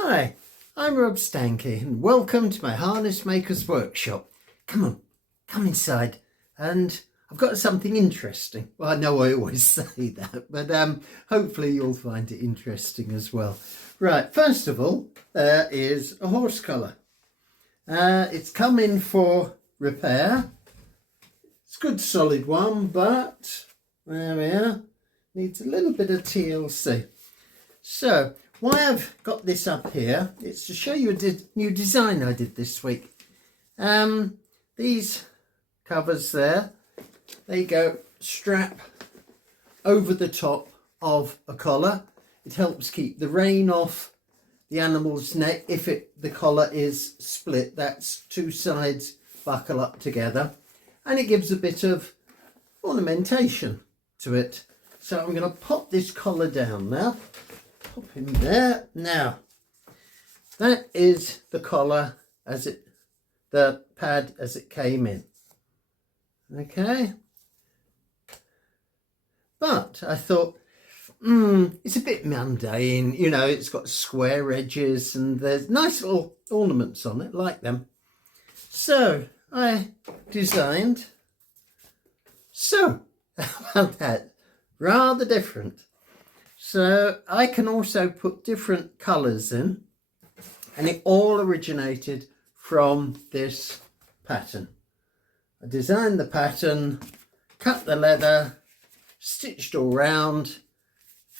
Hi, I'm Rob Steinke and welcome to my Harness Makers Workshop. Come on, come inside, and I've got something interesting. Well, I know I always say that, but hopefully you'll find it interesting as well. Right, first of all, there is a horse collar. It's come in for repair. It's a good solid one, but there we are. Needs a little bit of TLC. So, why I've got this up here, it's to show you a new design I did this week. These covers there, they go strap over the top of a collar. It helps keep the rain off the animal's neck if the collar is split. That's two sides buckle up together, and it gives a bit of ornamentation to it. So I'm going to pop this collar down now. Pop him there. Now, that is the collar the pad as it came in. Okay. But I thought, it's a bit mundane, you know, it's got square edges and there's nice little ornaments on it, like them. So I designed, how about that? Rather different. So I can also put different colours in, and it all originated from this pattern. I designed the pattern, cut the leather, stitched all round,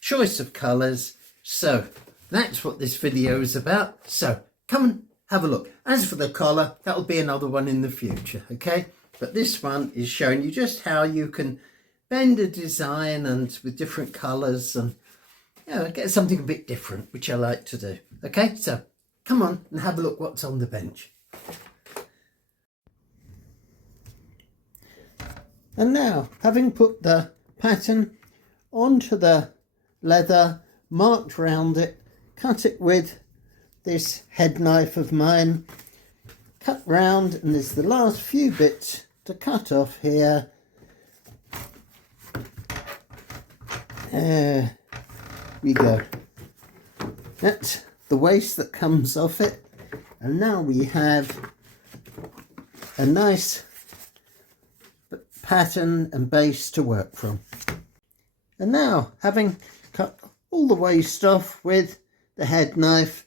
choice of colours. So that's what this video is about. So come and have a look. As for the collar, that'll be another one in the future, okay? But this one is showing you just how you can bend a design and with different colours and get something a bit different, which I like to do. Okay, so come on and have a look what's on the bench. And now, having put the pattern onto the leather, marked round it, cut it with this head knife of mine, cut round, and there's the last few bits to cut off here. There we go. That's the waist that comes off it, and now we have a nice pattern and base to work from. And now, having cut all the waist off with the head knife,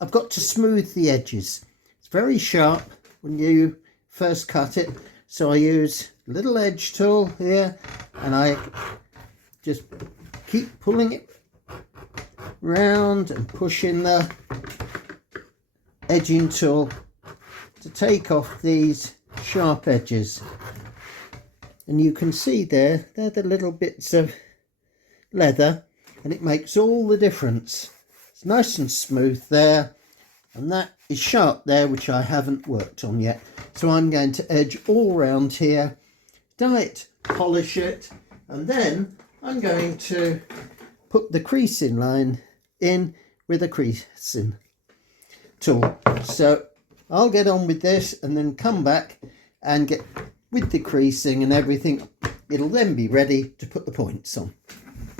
I've got to smooth the edges. It's very sharp when you first cut it, so I use a little edge tool here, and I just keep pulling it round and pushing the edging tool to take off these sharp edges. And you can see they're the little bits of leather, and it makes all the difference. It's nice and smooth there, and that is sharp there, which I haven't worked on yet. So I'm going to edge all round here, dye it, polish it, and then I'm going to put the creasing line in with a creasing tool. So I'll get on with this and then come back and get with the creasing and everything. It'll then be ready to put the points on.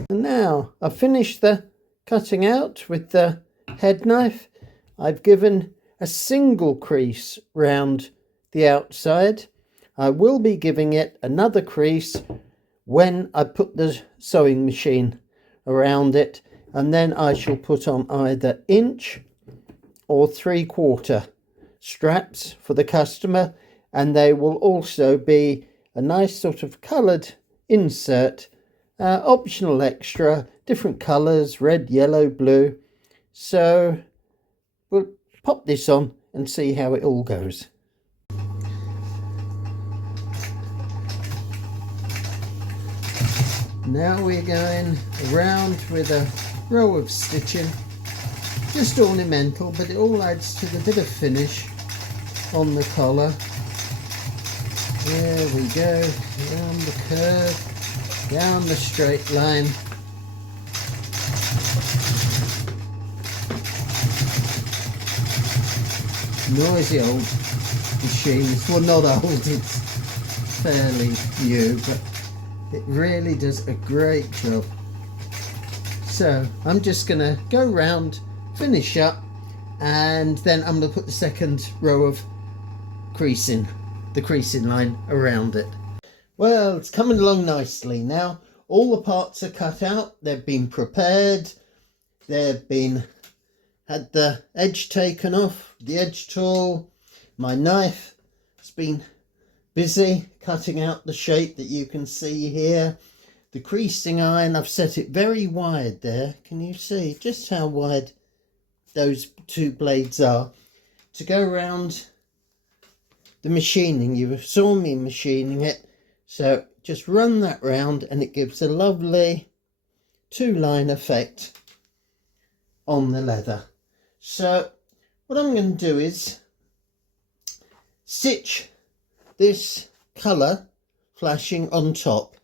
And now I've finished the cutting out with the head knife. I've given a single crease round the outside. I will be giving it another crease when I put the sewing machine around it, and then I shall put on either inch or 3/4 straps for the customer, and they will also be a nice sort of coloured insert, optional extra, different colours, red, yellow, blue. So we'll pop this on and see how it all goes. Now we're going around with a row of stitching, just ornamental, but it all adds to the bit of finish on the collar. There we go, around the curve, down the straight line. Noisy old machines, well, not old, it's fairly new, but it really does a great job. So I'm just going to go round, finish up, and then I'm going to put the second row of creasing, the creasing line around it. Well, it's coming along nicely now. All the parts are cut out, they've been prepared, they've been had the edge taken off, the edge tool, my knife has been busy cutting out the shape that you can see here. The creasing iron, I've set it very wide there. Can you see just how wide those two blades are? To go around the machining, you saw me machining it. So just run that round and it gives a lovely two-line effect on the leather. So what I'm going to do is stitch this colour flashing on top.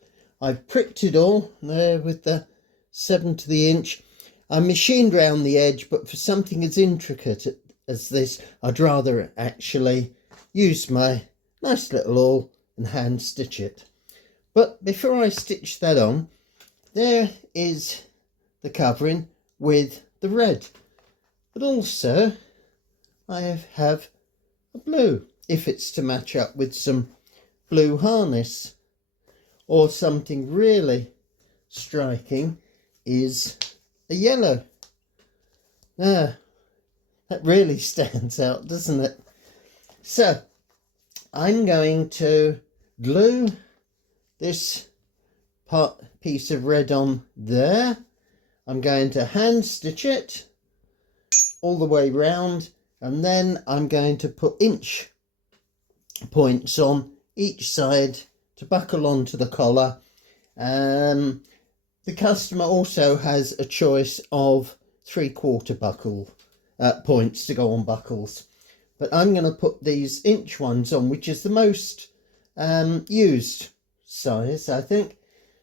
I've pricked it all there with the 7 to the inch. I machined round the edge, but for something as intricate as this, I'd rather actually use my nice little awl and hand stitch it. But before I stitch that on, there is the covering with the red. But also I have a blue, if it's to match up with some blue harness. Or something really striking is a yellow. That really stands out, doesn't it? So I'm going to glue this piece of red on there. I'm going to hand stitch it all the way round, and then I'm going to put inch points on each side to buckle onto the collar. The customer also has a choice of 3/4 buckle points to go on buckles, but I'm going to put these inch ones on, which is the most used size, I think.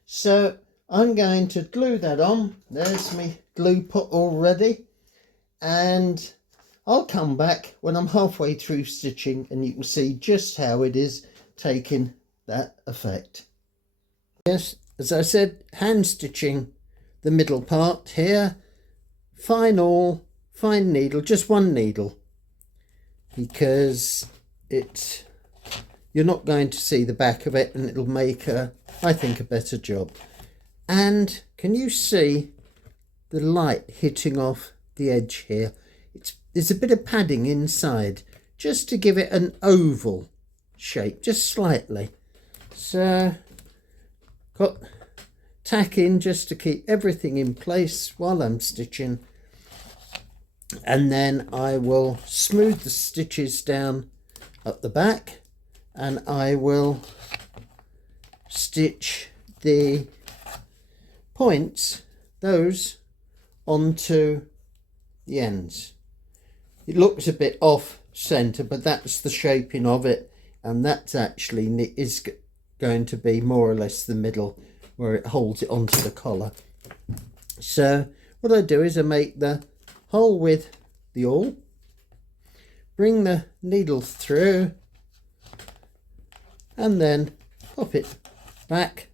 So I'm going to glue that on. There's my glue put already, and I'll come back when I'm halfway through stitching and you can see just how it is taking that effect. Yes, as I said, hand stitching the middle part here, fine awl, fine needle, just one needle, because you're not going to see the back of it, and it'll make I think a better job. And can you see the light hitting off the edge here? There's a bit of padding inside just to give it an oval shape, just slightly. So got tack in just to keep everything in place while I'm stitching, and then I will smooth the stitches down at the back, and I will stitch the points, those, onto the ends. It looks a bit off centre, but that's the shaping of it, and that's actually is going to be more or less the middle where it holds it onto the collar. So what I do is I make the hole with the awl, bring the needle through, and then pop it back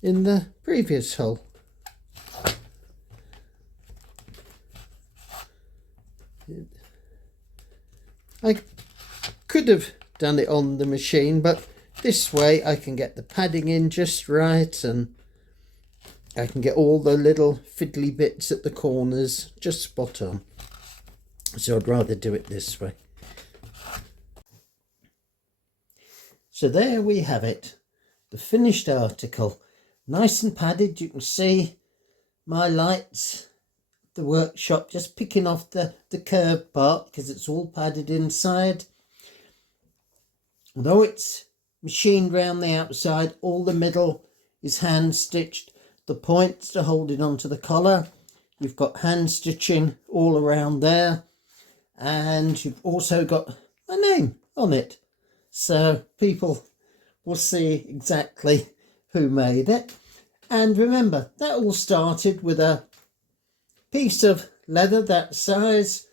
in the previous hole. I could have done it on the machine, but this way I can get the padding in just right, and I can get all the little fiddly bits at the corners just spot on. So I'd rather do it this way. So there we have it, the finished article. Nice and padded. You can see my lights, the workshop, just picking off the curved part because it's all padded inside. Although it's machined round the outside, all the middle is hand stitched. The points to hold it onto the collar, you've got hand stitching all around there, and you've also got a name on it, so people will see exactly who made it. And remember, that all started with a piece of leather that size,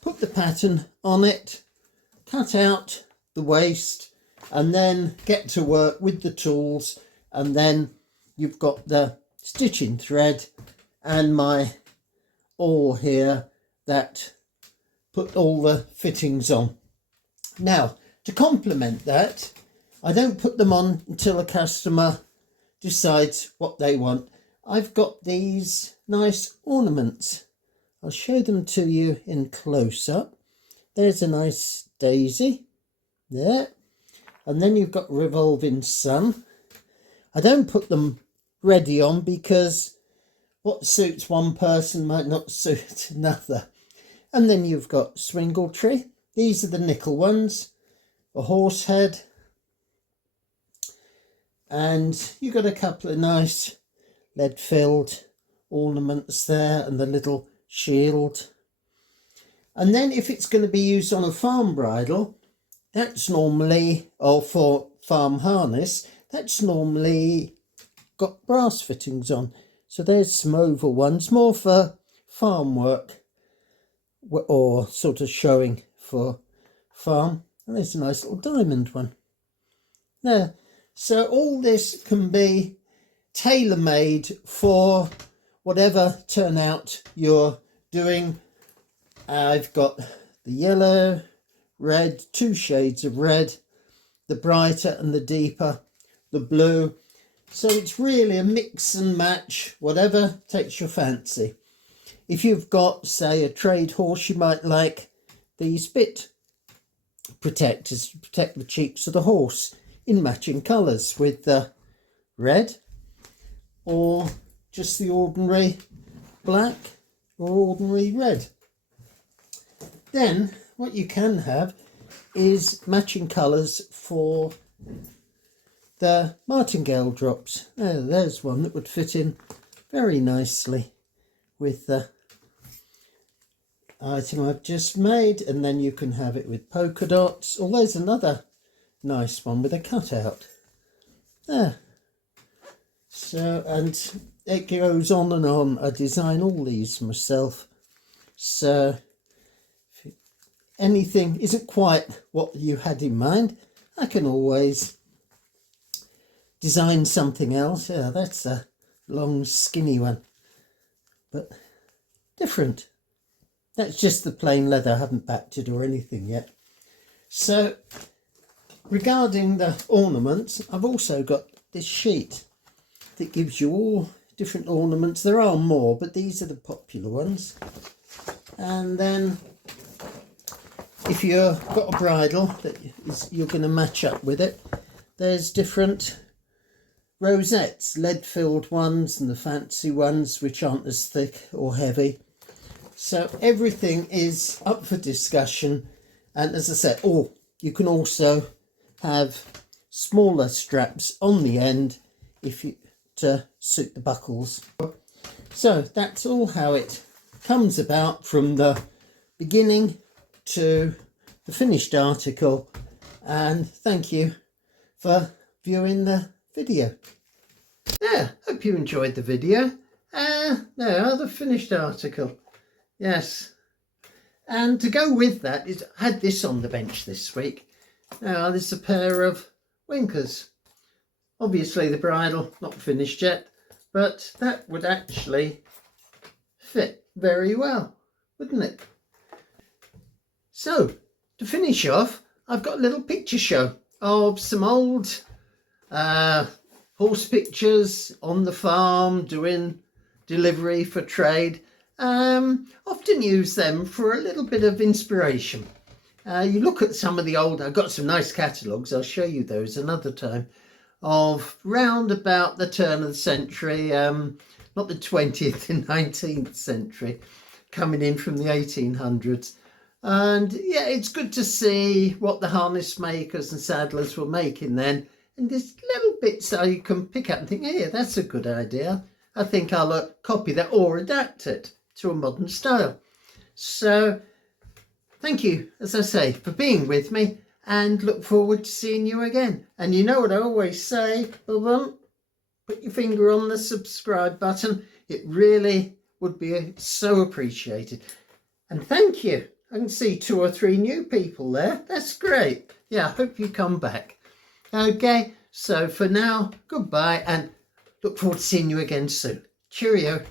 put the pattern on it, cut out the waist, and then get to work with the tools. And then you've got the stitching thread and my awl here that put all the fittings on. Now, to complement that, I don't put them on until a customer decides what they want. I've got these nice ornaments. I'll show them to you in close-up. There's a nice daisy there. And then you've got revolving sun. I don't put them ready on because what suits one person might not suit another. And then you've got swingle tree. These are the nickel ones. A horse head. And you've got a couple of nice lead-filled ornaments there and the little shield. And then if it's going to be used on a farm bridle, that's normally, or for farm harness, that's normally got brass fittings on. So there's some oval ones, more for farm work or sort of showing for farm. And there's a nice little diamond one there. So all this can be tailor-made for whatever turnout you're doing. I've got the yellow, red, two shades of red, the brighter and the deeper, the blue. So it's really a mix and match, whatever takes your fancy. If you've got, say, a trade horse, you might like these bit protectors to protect the cheeks of the horse in matching colours with the red, or just the ordinary black or ordinary red. Then what you can have is matching colours for the martingale drops. There's one that would fit in very nicely with the item I've just made, and then you can have it with polka dots. Oh, there's another nice one with a cutout there. So, and it goes on and on. I design all these myself, so if anything isn't quite what you had in mind, I can always design something else. Yeah, that's a long skinny one, but different. That's just the plain leather. I haven't backed it or anything yet. So regarding the ornaments, I've also got this sheet that gives you all different ornaments. There are more, but these are the popular ones. And then if you've got a bridle that you're going to match up with it, there's different rosettes, lead-filled ones and the fancy ones which aren't as thick or heavy. So everything is up for discussion. And as I said, you can also have smaller straps on the end to suit the buckles. So that's all how it comes about from the beginning to the finished article. And thank you for viewing the video. Yeah, hope you enjoyed the video. There, the finished article. Yes. And to go with that is I had this on the bench this week. Now there's a pair of winkers. Obviously the bridle not finished yet, but that would actually fit very well, wouldn't it? So to finish off, I've got a little picture show of some old horse pictures on the farm doing delivery for trade. Often use them for a little bit of inspiration. You look at some of the old, I've got some nice catalogues, I'll show you those another time, of round about the turn of the century, not the 20th and 19th century, coming in from the 1800s. And yeah, it's good to see what the harness makers and saddlers were making then, and there's little bits that you can pick up and think, hey, that's a good idea. I think I'll copy that or adapt it to a modern style. So thank you, as I say, for being with me, and look forward to seeing you again. And you know what I always say, put your finger on the subscribe button. It really would be so appreciated. And thank you. I can see 2 or 3 new people there. That's great. Yeah, I hope you come back. Okay, so for now, goodbye, and look forward to seeing you again soon. Cheerio.